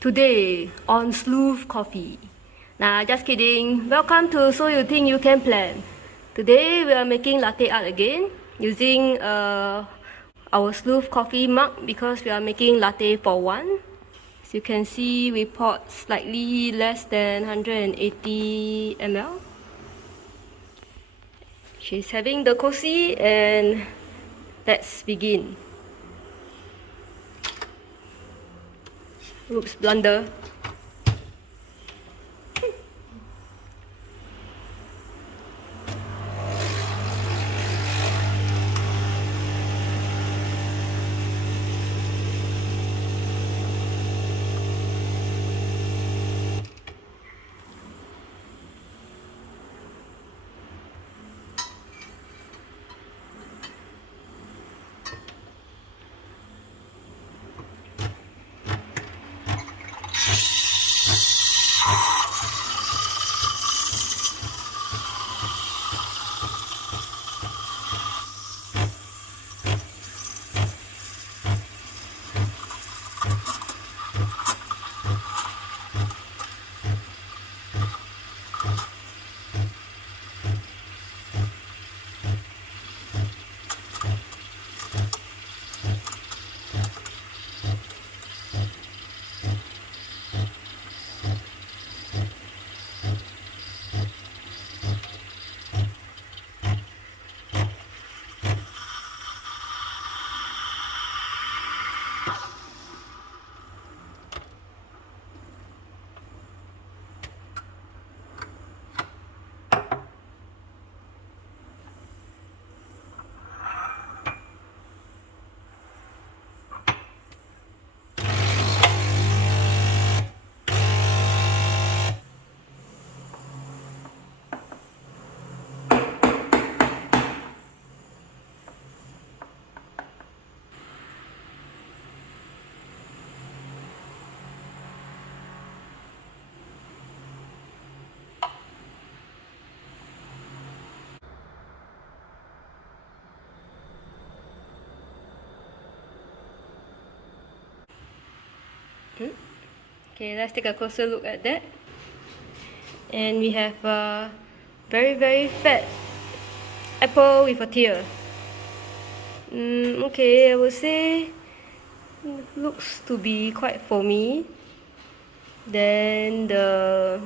Today on Sleuth Coffee. Nah, just kidding. Welcome to So You Think You Can Plan. Today we are making latte art again using our Sleuth Coffee mug because we are making latte for one. As you can see, we poured slightly less than 180 ml. She's having the coffee and let's begin. Oops, blunder. Okay, let's take a closer look at that. And we have a very fat apple with a tear. Okay, I would say looks to be quite foamy. Then the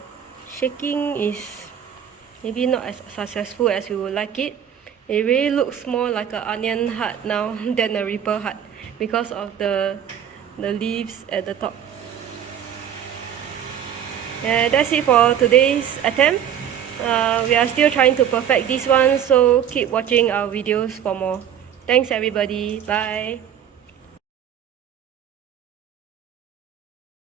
shaking is maybe not as successful as we would like it. It really looks more like an onion heart now than a ripple heart because of the leaves at the top. That's it for today's attempt. We are still trying to perfect this one, so keep watching our videos for more. Thanks everybody, bye.